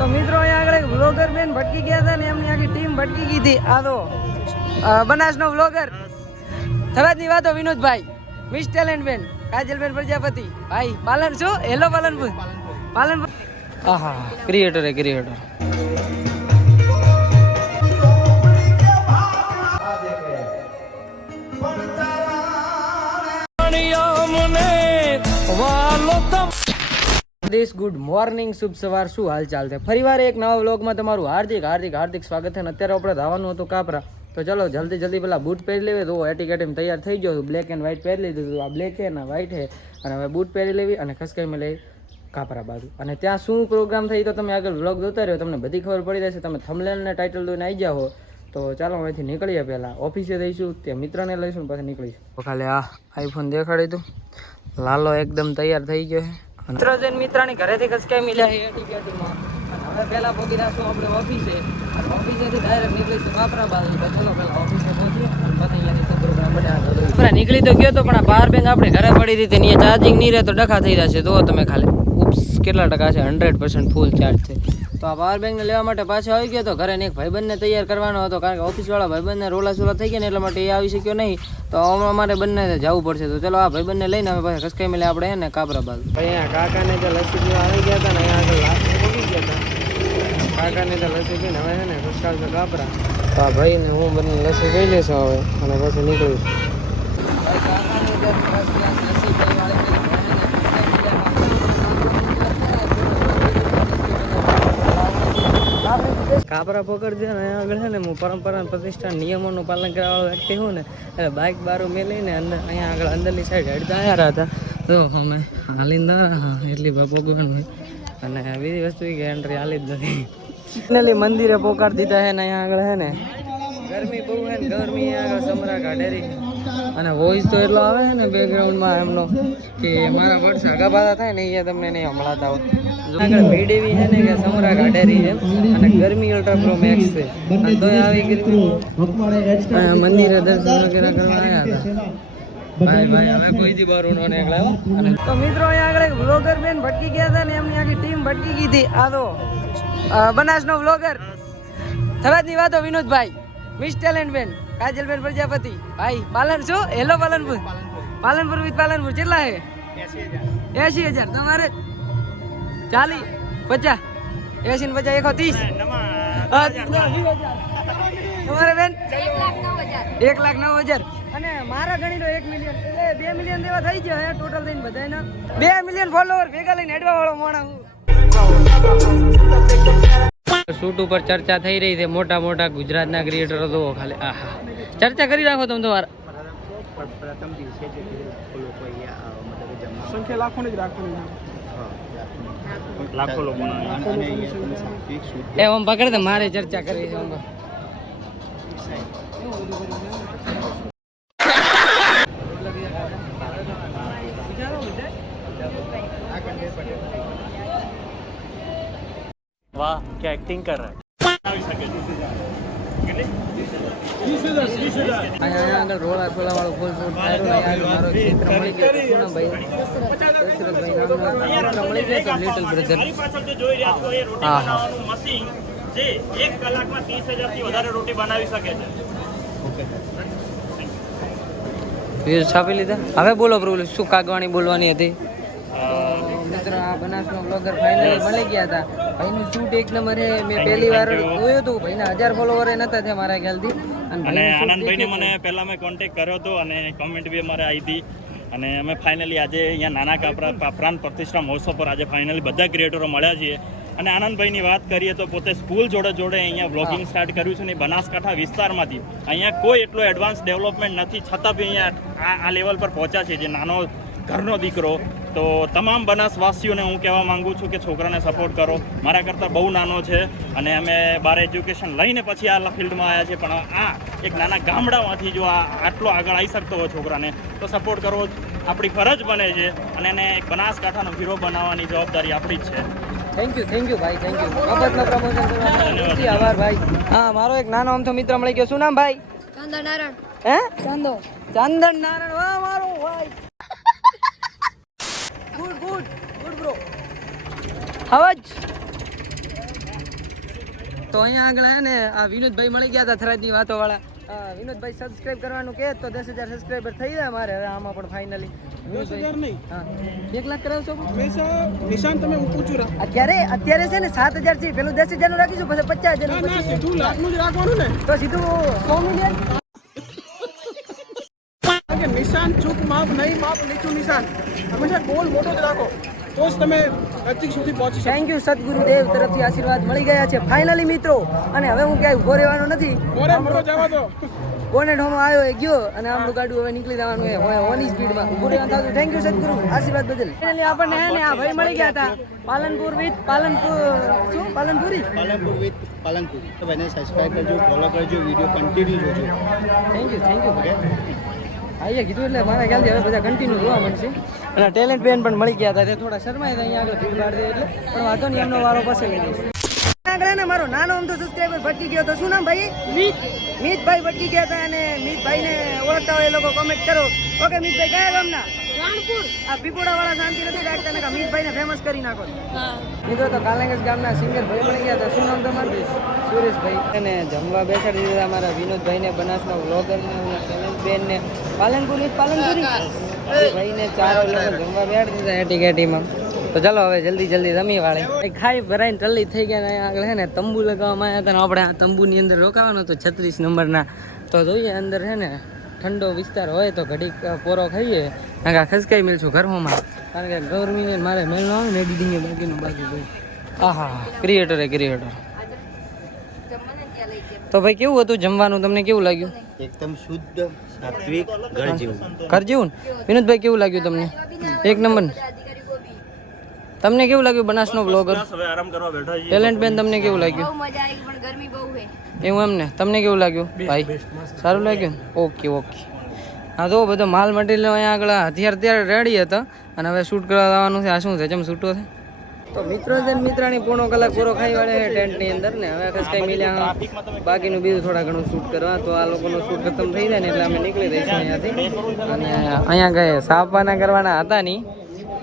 તો મિત્રો, અહીંયા આગળ એક વ્લોગર બેન ભટકી ગયા હતા ને એમની આખી ટીમ ભટકી ગઈ હતી. આ તો બનાસનો વ્લોગર થરાદની વાતો, વિનોદભાઈ. મિસ ટેલેન્ટ બેન. કાજલબેન પ્રજાપતિ. ભાઈ પાલન શું હેલો પાલનપુર. પાલનપુર. આહા ક્રિએટર હે ક્રિએટર દેશ, ગુડ મોર્નિંગ, શુભ સવાર, શું હાલચાલ છે? ફરીવાર એક નવા વ્લોગમાં તમારું હાર્દિક હાર્દિક હાર્દિક સ્વાગત છે. અને અત્યારે આપણે ધાવાનું હતું કાપરા. તો ચલો, જલ્દી જલ્દી પેલા બૂટ પહેરી લેવી. તો એટીકેટીમ તૈયાર થઈ ગયો બ્લેક એન્ડ વ્હાઈટ પહેરી લીધું હતું. આ બ્લેક છે ને વ્હાઈટ છે. અને હવે બૂટ પહેરી લેવી અને ખસકાઈમાં લઈ કાપરા બાજુ. અને ત્યાં શું પ્રોગ્રામ થઈ તો તમે આગળ વ્લોગ જોતા રહ્યો. તમને બધી ખબર પડી જશે. તમે થમલેલ ને ટાઇટલ દોઈને આવી જાઓ. તો ચાલો અહીંથી નીકળીએ પહેલાં. ઓફિસે જઈશું તે મિત્રને લઈશું પછી નીકળીશું. ખાલી આ આઈફોન દેખાડી દઉં. લાલો એકદમ તૈયાર થઈ ગયો છે. મિત્ર જઈને મિત્રાની ઘરેથી ખસકાઈ મિલ્યા એ ટિકિટમાં હવે પહેલા પહોંચી જશું આપણે ઓફિસે ઓફિસેથી ડાયરેક્ટ નીકળીશું બાપરા બાજુ તો ચલો પહેલા ઓફિસે પહોંચીએ. પછી અહીંયાથી નીકળી તો ગયો તો પણ આ પાવર બેંક આપણે ઘરે પડી હતી. અહીંયા ચાર્જિંગ નહીં રહે તો ડખા થઈ જશે જુઓ તમે ખાલી. ઉપ્સ કેટલા ટકા છે? હંડ્રેડ પર્સન્ટ ફૂલ ચાર્જ છે. તો આ પાવર બેંકને લેવા માટે પાછો આવી ગયો તો ઘરે એક ભાઈબંધને તૈયાર કરવાનો હતો કારણ કે ઓફિસવાળા ભાઈબંધને રોલા સોલા થઈ ગયા ને એટલા માટે એ આવી શક્યો નહીં. તો હમણાં અમારે બંને જવું પડશે. તો ચલો આ ભાઈબંધને લઈને અમે પાછા ખસકાઈ મેલે આપણે એને કાપરા બાદ અહીંયા કાકાને જે લસી પીવા આવી ગયા હતા ને અહીંયા આગળ લાસ્ટ મૂકી ગયા હતા. કાકાને તો લસી પીને હવે છે ને ખસકાવશે કાપરા તો આ ભાઈને હું બંને લસી પી લઈશું હવે અને પછી નીકળીશું. કાપરા પકડજે ને. આગળ છે ને હું પરંપરા પ્રતિષ્ઠા નિયમોનું પાલન કરવા વ્યક્તિ હું ને, એટલે બાઇક બારું મેલીને અંદર, અહીંયા આગળ અંદરની સાઈડ હેડતા આવ્યા હતા. તો અમે હાલીને હા, એટલી ભગવાન અને બીજી વસ્તુ કે એન્ટ્રી હાલી જ નથી. ફાઇનલી મંદિરે પોકાર દીધા છે ને, અહીંયા આગળ છે ને. ગરમી બહુ છે ને, ગરમી આગળ સમરા કાઢેરી અને વોઇસ તો એટલો આવે છે ને બેકગ્રાઉન્ડમાં એમનો કે મારા વર્ષ આગા પાછા થાય ને અહીંયા તમને નહીં હમણાં હોય આગળ ભીડ એવી છે ને કે સમરા કાઢેરી છે અને ગરમી અલ્ટ્રા પ્રો મેક્સ છે. અને તો આવી ગઈ મંદિરે દર્શન વગેરે કરવા આવ્યા હતા. ભાઈ ભાઈ મિત્રો, અહીંયા આગળ વ્લોગર બેન ભટકી ગયા હતા ને એમની આખી ટીમ ભટકી ગઈ આ તો બનાસનો વ્લોગર થરાદની વાતો વિનોદભાઈ મિસ ટેલેન્ટ બેન. કાજલબેન પ્રજાપતિ. ભાઈ પાલન શું હેલો પાલનપુર. પાલનપુર વિથ પાલનપુર. કેટલા છે? એસી હજાર. તમારે ચાલી પચાસ. એસી ને પચાસ એકસો ત્રીસ. તમારે બેન? એક લાખ નવ હજાર. અને મારા ગણી લો એક મિલિયન એટલે બે મિલિયન દેવા થઈ ગયા હે ટોટલ થઈને બધાના બે મિલિયન ફોલોવર ભેગા લઈને હેડવા વાળો મોણા હું. શૂટ ઉપર ચર્ચા થઈ રહી છે. મોટા મોટા ગુજરાતના ક્રિએટરો તો ખાલી. આહા. ચર્ચા કરી રાખો તમે તમારા સંખ્યા લાખોની જ રાખવાની લાખો લોકો એ આમ પકડ દે મારે ચર્ચા કરી છે વાહ કે એક્ટિંગ કર રહા આવી શકે આગળ રોડ આપેલા વાળો ફૂલ ફૂલ ફાયરો મારો ચિત્ર મળી ગયો ભાઈ મળી ગયો લિટલ બ્રધર હા હા જે એક કલાકમાં ત્રીસ હજારથી વધારે રોટી બનાવી શકે છે ઓકે છાપી લીધા? હવે બોલો, પ્રભુ, શું કાગવાણી બોલવાની હતી? આ બનાસનો બ્લોગર ફાઇનલી મળી ગયા હતા. ભાઈનું શૂટ એક નંબર છે મેં પહેલી વાર જોયું હતું. ભાઈના હજાર ફોલોવર નતા થયા મારા ખ્યાલથી. અને આનંદભાઈને મને પહેલા મેં કોન્ટેક્ટ કર્યો હતો અને કોમેન્ટ બી અમારે આવી હતી. અને અમે ફાઇનલી આજે અહીંયા નાના કાપરા પ્રાંત પ્રતિષ્ઠા મહોત્સવ પર આજે ફાઇનલી બધા ક્રિએટરો મળ્યા છીએ. અને આનંદભાઈની વાત કરીએ તો પોતે સ્કૂલ જોડે જોડે અહીંયા બ્લોગિંગ સ્ટાર્ટ કર્યું છે ને બનાસકાંઠા વિસ્તારમાંથી. અહીંયા કોઈ એટલો એડવાન્સ ડેવલપમેન્ટ નથી છતાં બી અહીંયા આ આ લેવલ પર પહોંચ્યા છે. જે નાનો ઘરનો દીકરો તો તમામ બનાસવાસીઓને હું કહેવા માંગુ છું કે છોકરાને સપોર્ટ કરો. મારા કરતાં બહુ નાનો છે અને અમે બાર એજ્યુકેશન લઈને પછી આ ફિલ્ડમાં આવ્યા છે પણ આ એક નાના ગામડામાંથી જો આ આટલો આગળ આવી શકતો હોય છોકરાને તો સપોર્ટ કરવો આપણી ફરજ બને છે અને એને એક બનાસકાંઠાનો હીરો બનાવવાની જવાબદારી આપણી જ છે. થેન્ક યુ થેન્ક યુ ભાઈ થેન્ક યુ પ્રમોશન આભાર ભાઈ. હા મારો એક નાનો આમથો મિત્ર મળી ગયો. શું નામ ભાઈ? ચંદન નારાયણ. હે? ચાંદો. ચંદન નારાયણ. વાહ મારો ભાઈ. અવાજ તો અહીંયા આગળ હે ને આ વિનોદભાઈ મળી ગયા હતા થરાજની વાતો વાળા વિનોદભાઈ સબસ્ક્રાઇબ કરવાનું કે તો દસ હજાર સબસ્ક્રાઇબર થઈ જાય મારે હવે આમાં પણ ફાઇનલી હા. એક લાખ કરાવશો નિશાન તમે ઊંચું રાખો. અત્યારે અત્યારે છે ને સાત હજાર છે. પેલું દસ હજારનું રાખીશું પછી પચાસ હજાર સીધું લાખનું જ રાખવાનું ને. તો સીધું સો મિલિયન કે નિશાન ચૂક માપ નહીં માપ નીચું નિશાન. હંમેશા ગોલ મોટો જ રાખો. તો જ તમે નજીક સુધી પહોંચી થેન્ક યુ સદગુરુદેવ તરફથી આશીર્વાદ મળી ગયા છે. ફાઇનલી મિત્રો અને હવે હું ક્યાંય ઊભો રહેવાનો નથી. જવા દો. બોનેટ હોમાં આવ્યો એ ગયો અને આમનું ગાડું હવે નીકળી જવાનું છે. હવે ઓની સ્પીડમાં ઉભું રહેવાનું થતું. થેન્ક યુ સદગુરુ. આશીર્વાદ બદલ. ફાઇનલી આપણને હે ને આ ભાઈ મળી ગયા હતા. પાલનપુર વિથ પાલનપુર શું? પાલનપુરી? પાલનપુર વિથ પાલનપુર. તો ભાઈને સબસ્ક્રાઇબ કરજો ફોલો કરજો વીડિયો કન્ટિન્યુ જોજો. થેન્ક યુ થેન્ક યુ ભાઈ. આઈએ કીધું એટલે મારા ખ્યાલથી હવે બધા કન્ટિન્યુ જોવા મળશે. અને ટેલેન્ટ બેન પણ મળી ગયા હતા. તે થોડા શરમાય હતા અહીંયા આગળ ભીડ દે એટલે પણ વાંધો નહીં એમનો વારો પાસે લઈ જઈશ આગળ ને મારો નાનો અમથો સબસ્ક્રાઈબર ભટકી ગયો તો શું નામ ભાઈ? મીત. મીતભાઈ ભટકી ગયા હતા અને મીતભાઈને ઓળખતા હોય એ લોકો કોમેન્ટ કરો. ઓકે મીતભાઈ કયા ગામના? રાણપુર. આ પીપોડા વાળા શાંતિ નથી રાખતા ને મીતભાઈને ફેમસ કરી નાખો. મિત્રો તો કાલેંગસ ગામના સિંગર ભાઈ મળી ગયા હતા. શું નામ તમારું? સુરેશભાઈ. અને જમવા બેસાડી દીધા અમારા વિનોદભાઈને બનાસના વ્લોગરને બેનને. પાલનપુર પાલનપુરી? ભાઈને ચારો લોકો જમવા બેઠ દીધા એટી કેટીમાં તો ચાલો હવે જલ્દી જલ્દી રમી વાળે ખાઈ ભરાઈને ટલ્લી થઈ ગયા ને આગળ છે ને તંબુ લગાવવામાં આવ્યા હતા ને આપણે આ તંબુની અંદર રોકાવાનો તો છત્રીસ નંબરના. તો જોઈએ અંદર છે ને ઠંડો વિસ્તાર હોય તો ઘડીક પોરો ખાઈએ. નાકા ખસકાઈ મેળશું ઘરમાં કારણ કે ગરમીને મારે મેળ ન આવે ને એડિટિંગ બાકીનું બાકી ભાઈ આહા ક્રિએટર એ ક્રિએટર. તો ભાઈ કેવું હતું જમવાનું? તમને કેવું લાગ્યું? એકદમ શુદ્ધ. સાત્વિક ઘર જેવું ઘર જેવું ને વિનોદભાઈ કેવું લાગ્યું તમને? એક નંબર તમને કેવું લાગ્યું બનાસનો બ્લોગર ટેલેન્ટ બેન તમને કેવું લાગ્યું? મજા આવી પણ ગરમી બહુ છે. એવું એમ ને? તમને કેવું લાગ્યું? ભાઈ સારું લાગ્યું? Okay okay. હા તો બધો માલ મટીરિયલ અહીંયા આગળ હથિયાર અત્યારે રેડી હતા. અને હવે શૂટ કરવા જવાનું છે. આ શું છે? જેમ શૂટો છે? તો મિત્રો છે ને પોણો કલાક પૂરો ખાઈ વાળે છે ટેન્ટની અંદર ને હવે કઈ કઈ મિલ્યા બાકીનું બીજું થોડા ઘણું શૂટ કરવા. તો આ લોકોનું શૂટ ખતમ થઈ જાય ને એટલે અમે નીકળી દઈશું અહીંયાથી. અને અહીંયા કઈ સાપવાના કરવાના હતા નહીં,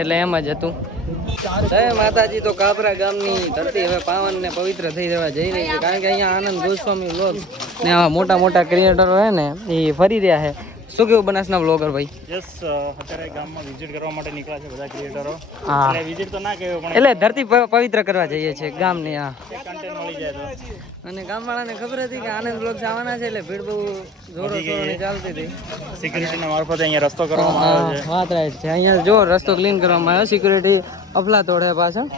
એટલે એમ જ હતું. જય માતાજી તો કાપરા ગામની ધરતી હવે પાવન ને પવિત્ર થઈ જવા જઈ રહી છે. કારણ કે અહીંયા આનંદ ગોસ્વામી લોક ને આવા મોટા મોટા ક્રિએટરો હે ને, એ ફરી રહ્યા છે. શું કેવું બનાસના બ્લોગર ભાઈ? યસ અત્યારે ગામમાં વિઝિટ કરવા માટે નીકળ્યા છે બધા ક્રિએટરો હા. એટલે વિઝિટ તો ના કહેવાય પણ એટલે ધરતી પવિત્ર કરવા જઈએ છીએ ગામની આ કન્ટેન્ટ મળી જાય તો. અને ગામવાળાને ખબર હતી કે આનંદ બ્લોગ આવવાના છે એટલે ભીડ બહુ જોરો જોરોની ચાલતી હતી. સિક્યુરિટીના મારફતે અહીંયા રસ્તો કરવામાં આવ્યો છે. વાત રાઈટ છે અહીંયા જો રસ્તો ક્લીન કરવામાં આવ્યો સિક્યુરિટી અફલા તોડે પાછળ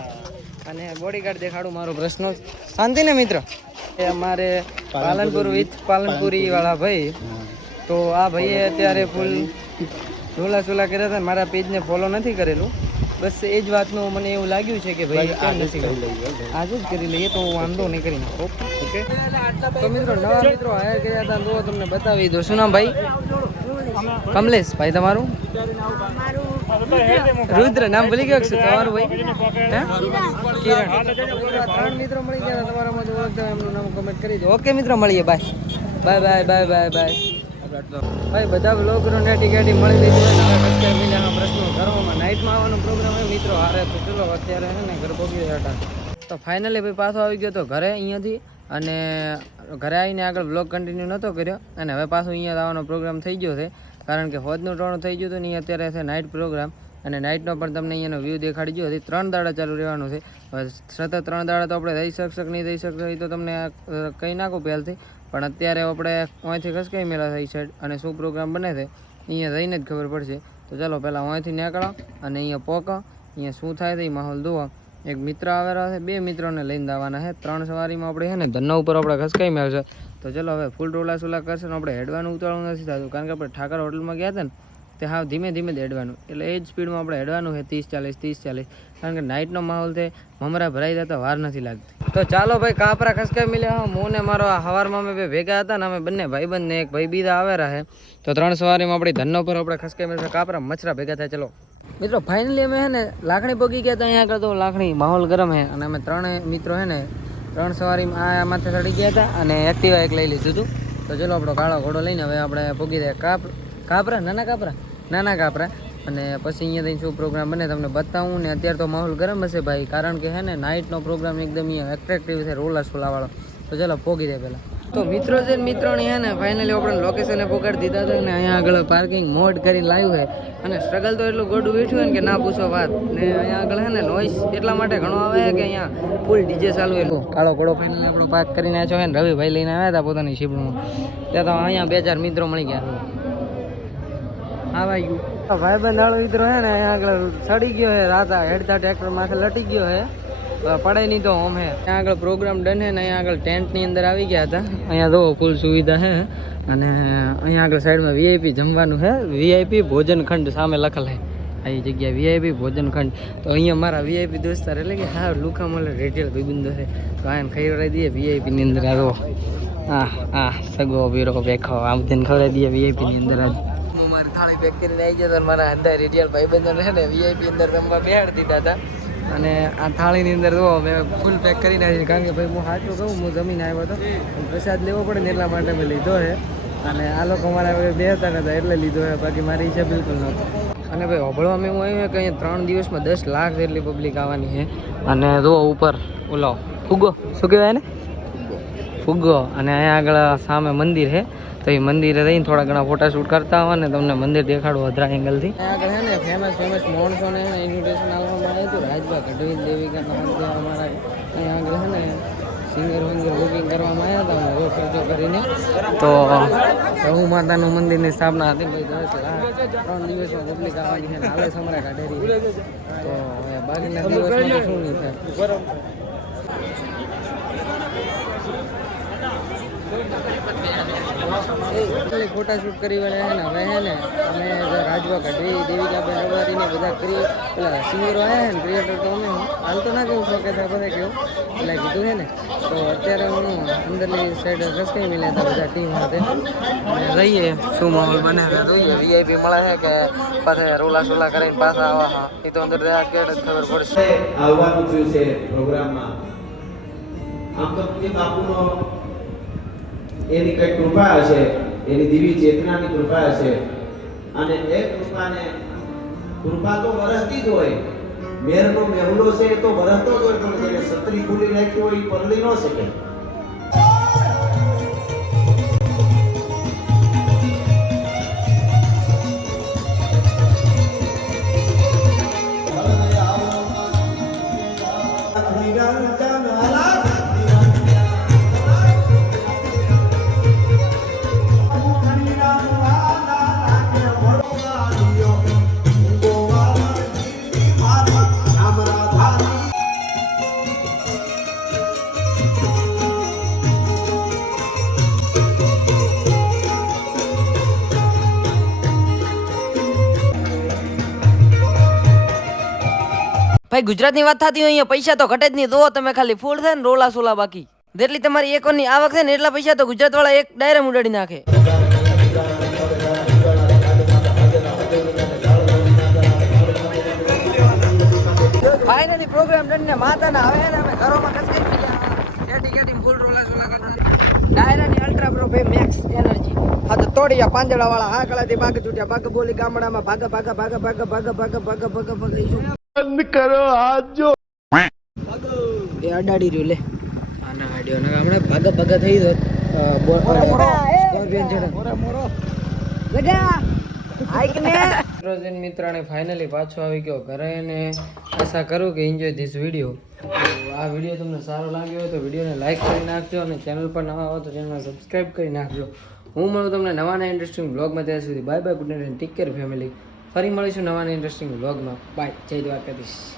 અને બોડીગાર્ડ દેખાડું મારો પ્રશ્ન શાંતિ ને મિત્ર? એ અમારે પાલનપુર વિથ પાલનપુરી વાળા ભાઈ. તો આ ભાઈએ અત્યારે ફૂલ ઢોલા ચોલા કર્યા હતા મારા પેજને ફોલો નથી કરેલું. બસ એ જ વાતનું મને એવું લાગ્યું છે કે ભાઈ કેમ નથી કરેલું આજે જ કરી લઈએ તો હું વાંધો નહીં કરી નાખો. ઓકે તો મિત્રો નવા મિત્રો હાયર કર્યા હતા તો તમને બતાવી દો શું નામ ભાઈ? કમલેશ ભાઈ તમારું? રુદ્ર નામ ભૂલી ગયો છું તમારું ભાઈ? કિરણ. ત્રણ મિત્રો મળી ગયા. તમારામાં જો ઓળખતા એમનું નામ કમેન્ટ કરી દો. ઓકે મિત્રો મળીએ bye. Bye bye bye bye bye. ભાઈ, બધા વ્લોગરોને ટિકેટી મળી લીધી હોય ને હવે કચકા મિલ્યાનો પ્રશ્નો ઘરોમાં નાઇટમાં આવવાનો પ્રોગ્રામ હોય મિત્રો, હારે તો ચલો, અત્યારે છે ને ઘર પહોંચી હતા તો ફાઇનલી ભાઈ, પાછો આવી ગયો તો ઘરે અહીંયાથી અને ઘરે આવીને આગળ બ્લોગ કન્ટિન્યુ નહોતો કર્યો અને હવે પાછો અહીંયા આવવાનો પ્રોગ્રામ થઈ ગયો છે. કારણ કે ફોજનું ટોણું થઈ ગયું હતું ને અત્યારે છે નાઇટ પ્રોગ્રામ અને નાઇટનો પણ તમને અહીંયાનો વ્યૂ દેખાડી ગયો. હજી ત્રણ દાડા ચાલુ રહેવાનું છે. સતત ત્રણ દાડા તો આપણે રહી શકશે નહીં રહી શકશે એ તો તમને કહી નાખું પહેલથી. પણ અત્યારે આપણે અહીંથી ખસકાઈ મેળા થઈ સાઈડ અને શું પ્રોગ્રામ બને છે, અહીંયા રહીને જ ખબર પડશે. તો ચાલો પહેલાં અહીંથી નીકળો અને અહીંયા પોકો. અહીંયા શું થાય છે એ માહોલ જોવો એક મિત્ર આવેલા છે, બે મિત્રોને લઈને આવવાના છે. ત્રણ સવારીમાં આપણે છે ને ધન્ના ઉપર આપણે ખસકાઈ મેળશે તો ચાલો હવે ફૂલ ટોલા સુલા કરશે ને આપણે હેડવાનું ઉતારવાનું નથી થતું. કારણ કે આપણે ઠાકર હોટલમાં ગયા હતા ને તે હાવ ધીમે ધીમે જ એટલે એ જ સ્પીડમાં આપણે હેડવાનું છે ત્રીસ ચાલીસ ત્રીસ ચાલીસ. કારણ કે નાઇટનો માહોલ છે, મમરા ભરાઈ જતા વાર નથી લાગતી. તો ચાલો ભાઈ, કાપરા ખસકાઈ મિલ્યા. હું ને મારો હવારમાં અમે બે ભેગા હતા ને અમે બંને ભાઈબંધ ને એક ભાઈ બીજા આવેલા રહે તો ત્રણ સવારીમાં આપણી ધનનો પર આપણે ખસકાઈ મળશે કાપરા મચરા ભેગા થાય, ચલો. મિત્રો ફાઇનલી અમે છે ને લાખણી પગી ગયા હતા અહીંયા આગળ તો લાખણી માહોલ ગરમ છે. અને અમે ત્રણેય મિત્રો છે ને ત્રણ સવારીમાં આ માથે ચડી ગયા હતા અને એક્ટિવા એક લઈ લીધું હતું. તો ચલો, આપણો કાળો ઘોડો લઈને હવે આપણે પગી દે કાપ, કાપરા, નાના કાપરા. નાના કાપરા અને પછી અહીંયા શું પ્રોગ્રામ બને તમને બતાવું ને અત્યારે તો માહોલ ગરમ હશે ભાઈ, કારણ કે હે ને નાઇટનો પ્રોગ્રામ એકદમ એટ્રેક્ટિવ છે, રોલા સોલાવાળો તો ચાલો, પોગી દે પહેલાં. તો મિત્રો છે મિત્રોની હે ને ફાઇનલી આપણે લોકેશને પોગાડી દીધા હતા ને, અહીંયા આગળ પાર્કિંગ મોડ કરીને લાવ્યું છે. અને સ્ટ્રગલ તો એટલું ગોડું બેઠું હોય ને કે ના પૂછો વાત. ને અહીંયા આગળ હે ને નોઈસ એટલા માટે ઘણો આવે કે અહીંયા ફૂલ ડીજે ચાલુ એટલું કાળો ઘોડો ફાઇનલી આપણો પાર્ક કરીને આવ્યો છે ને, રવિભાઈ લઈને આવ્યા હતા પોતાની શિબમાં ત્યાં તો અહીંયા બે ચાર મિત્રો મળી ગયા. આવા ગયું ભાઈબંધ વાળો મિત્રો હે ને આગળ સડી ગયો હે, રાતા હેડતા ટ્રેક્ટર માથે લટી ગયો હે. પડે નહીં તો હોમ હે. ત્યાં આગળ પ્રોગ્રામ ડન હે ને, અહીંયા આગળ ટેન્ટની અંદર આવી ગયા હતા. અહીંયા તો ફૂલ સુવિધા હે. અને અહીંયા આગળ સાઈડમાં વીઆઈપી જમવાનું હે. વીઆઈપી ભોજન ખંડ સામે લખેલ હે. આવી જગ્યા વીઆઈપી ભોજન ખંડ તો અહીંયા મારા વીઆઈપી દોસ્તાર એટલે કે હા, લુખા મળે રેટેલ ભાઈબંધો છે તો આને ખવડાવી દઈએ વીઆઈપીની અંદર આવ્યો હા હા સગો વીરો બેખો આમ તેને ખવડાવી દઈએ વીઆઈપીની અંદર આજ. મારી થાળી પેક કરીને આવી ગયો તો મારા હંધા રેડિયલ ભાઈબંધો છે ને વીઆઈપી અંદર રમવા બેહાડી દીધા હતા. અને આ થાળીની અંદર જો મેં ફૂલ પેક કરી નાખી કારણ કે ભાઈ હું સાચું કહું હું જમીને આવ્યો હતો. પ્રસાદ લેવો પડે ને એટલા માટે મેં લીધો છે. અને આ લોકો મારા બે હતા નતા એટલે લીધો છે. બાકી મારી ઈચ્છા બિલકુલ નહોતો. અને ભાઈ હોબળવામાં એવું આવ્યું કે અહીંયા ત્રણ દિવસમાં દસ લાખ જેટલી પબ્લિક આવવાની છે. અને જો ઉપર ઓલો ફુગ્ગો શું કહેવાય ને ફુગ્ગો. અને અહીંયા આગળ સામે મંદિર છે. તો એ મંદિરે રહીને થોડા ઘણા ફોટા શૂટ કરતા હોય ને તમને મંદિર દેખાડું અધરા એંગલથી આગળ છે ને ફેમસ ફેમસ માણસોને ઇન્વિટેશન આપવામાં આવ્યું હતું. રાજભા ગઢવી દેવિકા અમારા. અહીંયા આગળ છે ને સિંગર વિંગર બુકિંગ કરવામાં આવ્યા હતા. ખર્ચો કરીને. તો પ્રભુ માતાનું મંદિરની સ્થાપના હતી. ભાઈ દસ લાખ ત્રણ દિવસમાં પબ્લિક આવવાની છે ને. હાલે સમરા કાઢેરી તો બાકીના દિવસમાં શું નહીં થાય. ખાલી ફોટા શૂટ કરી અને હે ને હવે હે ને અમે રાજવા કઢવી દેવી બેન રબારી ને બધા કરી, પેલા સિંગરો આવ્યા ને ક્રિએટર તો અમે હાલ તો ના કહું શોકે થાય બધા કહ્યું એટલે કીધું છે ને, તો અત્યારે હું અંદરની સાઈડ રસકાઈ મિલ્યા હતા બધા ટીમ સાથે. રહીએ, શું માહોલ બને? જોઈએ વીઆઈપી મળે છે કે પાછા રોલા સોલા કરીને પાછા આવા? હા, એ તો અંદર રહ્યા કેટ જ ખબર પડશે. આવવાનું થયું છે પ્રોગ્રામમાં. આમ તો બાપુનો એની કઈ કૃપા હશે? એની દિવી ચેતનાની કૃપા હશે? અને એ કૃપાને કૃપા તો વરસતી જ હોય. મેરનો મેહુલો છે એ તો વરસતો જ હોય પણ જેને સત્રી ખુલી રાખી હોય એ પરલી ન શકે ભાઈ ગુજરાતની વાત થતી હોય અહીંયા પૈસા તો ઘટે જ નહીં દો તમે ખાલી ફૂલ થાય ને રોલા સોલા બાકી જેટલી તમારી એકરની આવક છે ને એટલા પૈસા તો ગુજરાત વાળા એક ડાયરેક્ટ ઉડાડી નાખે ફાઇનલી પ્રોગ્રામ ડન માતાના હવે ને ડાયરાની અલ્ટ્રા પ્રો મેક્સ એનર્જી હા તો તોડિયા પાંદડા વાળા હા કળાથી ભાગ છૂટ્યા ભાગ બોલી ગામડામાં ભાગ ભાગ ભાગ ભાગ ભાગ ભાગ ભાગ ભાગ ભાગ શું એ અડાડી રહ્યું લે. આના આડ્યો ને હમણાં ભાગા ભાગા થઈ ગયો. સ્કોર્પિયન મિત્રાને ફાઇનલી પાછો આવી ગયો ઘરે અને આશા કરું કે એન્જોય ધીસ વીડિયો આ વીડિયો તમને સારો લાગ્યો હોય તો વિડીયોને લાઇક કરી નાખજો અને ચેનલ પર નવા હો તો ચેનલને સબસ્ક્રાઈબ કરી નાખજો. હું મળું તમને નવાના ઇન્ટરેસ્ટિંગ બ્લોગમાં ત્યાં સુધી. Bye bye good night take care family ફરી મળીશું નવાના ઇન્ટરેસ્ટિંગ વ્લોગમાં બાય જય દ્વારકાધીશ.